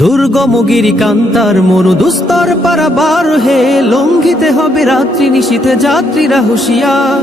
দুর্গম গিরি কান্তার মরু দুস্তর পারাবার হে, লঙ্ঘিতে হবে রাত্রি নিশীথে যাত্রীরা হুঁশিয়ার।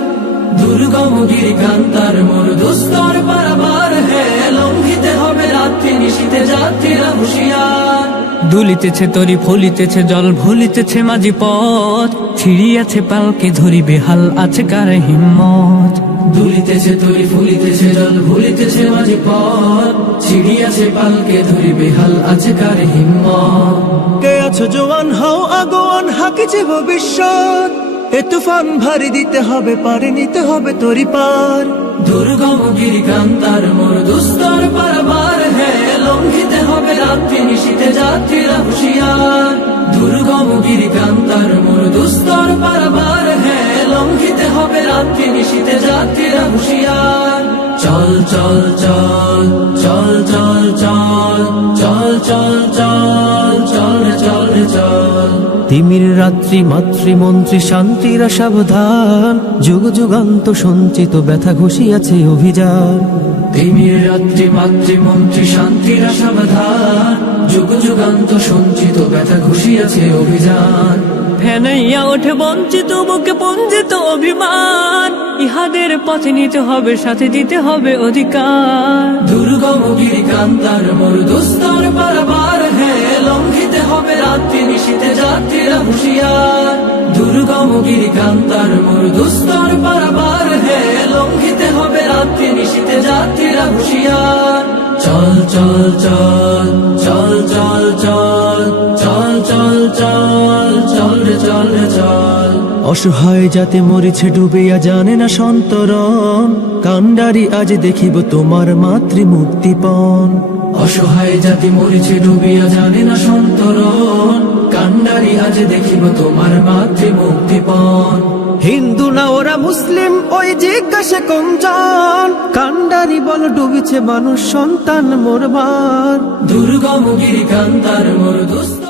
দুর্গম গিরি কান্তার মরু দুস্তর পারাবার হে, লঙ্ঘিতে হবে রাত্রি নিশীথে যাত্রীরা হুঁশিয়ার। দুলিতেছে তরি ফলিতেছে জল ভুলিতেছে মাঝি পথ, ছিড়িয়াছে পালকে ধরি বেহাল আছে কার হিম্মত। দুলিতেছে তরি ফুলিতেছে জল ভুলিতেছে মাঝি পথ, ছিড়িয়াছে পালকে ধরি বেহাল আছে কার হিম্মত। কে আছো জোয়ান হও আগোয়ান হাকিছে ভবিষ্যৎ, এ তুফান ভারী দিতে হবে পারে নিতে হবে তরি পার। দুর্গম গিরি কান্তার মরু দুস্তর পারাবার হে, লঙ্ঘিতে হবে রাত্রি নিশীথে যাত্রীরা হুঁশিয়ার। দুর্গম গিরি কান্তার মরু দুস্তর পারাবার হে, লঙ্ঘিতে হবে রাত্রি নিশীথে যাত্রীরা হুঁশিয়ার। চল চল চল চল চল চল চল চল চল চল চল চল। তিমির রাত্রি মাতৃমন্ত্রী শান্তিরা সাবধান, যুগ যুগান্ত সঞ্চিত ব্যথা ঘুষিয়াছে অভিযান। তিমির রাত্রি মাতৃমন্ত্রী শান্তিরা সাবধান, যুগ যুগান্ত সঞ্চিত ব্যথা ঘুষিয়াছে অভিযান। ফেনাইয়া ওঠে বঞ্চিত বুকে পঞ্জিত অভিমান, ইহাদের পথে নিতে হবে সাথে দিতে হবে অধিকার। দুর্গম গিরি কান্তার মরু দুস্তর পারাবার হে, লঙ্ঘিতে হবে রাত্রি নিশীথে যাত্রীরা হুঁশিয়ার। দুর্গম গিরি কান্তার মরু দুস্তর পারাবার হে, লঙ্ঘিতে হবে রাত্রি নিশীথে যাত্রীরা হুঁশিয়ার। চল চল চল চল চল চল চল চল চল চল রে চল রে চল। অসহায় যাতে মরেছে ডুবিয়া জানে না সন্তরণ, কান্ডারি আজ দেখিব তোমার মাতৃ মুক্তিপণ। অসহায় জাতি মরিছে ডুবিয়া জানে না সন্তরণ, কান্ডারি আজ দেখিব তোমার মাতৃ মুক্তিপণ। হিন্দু না ওরা মুসলিম ওই জিজ্ঞাসা কোনজন, কান্ডারি বল ডুবিছে মানুষ সন্তান মোরবার। দুর্গম গিরি কান্তার মরু দুস্তর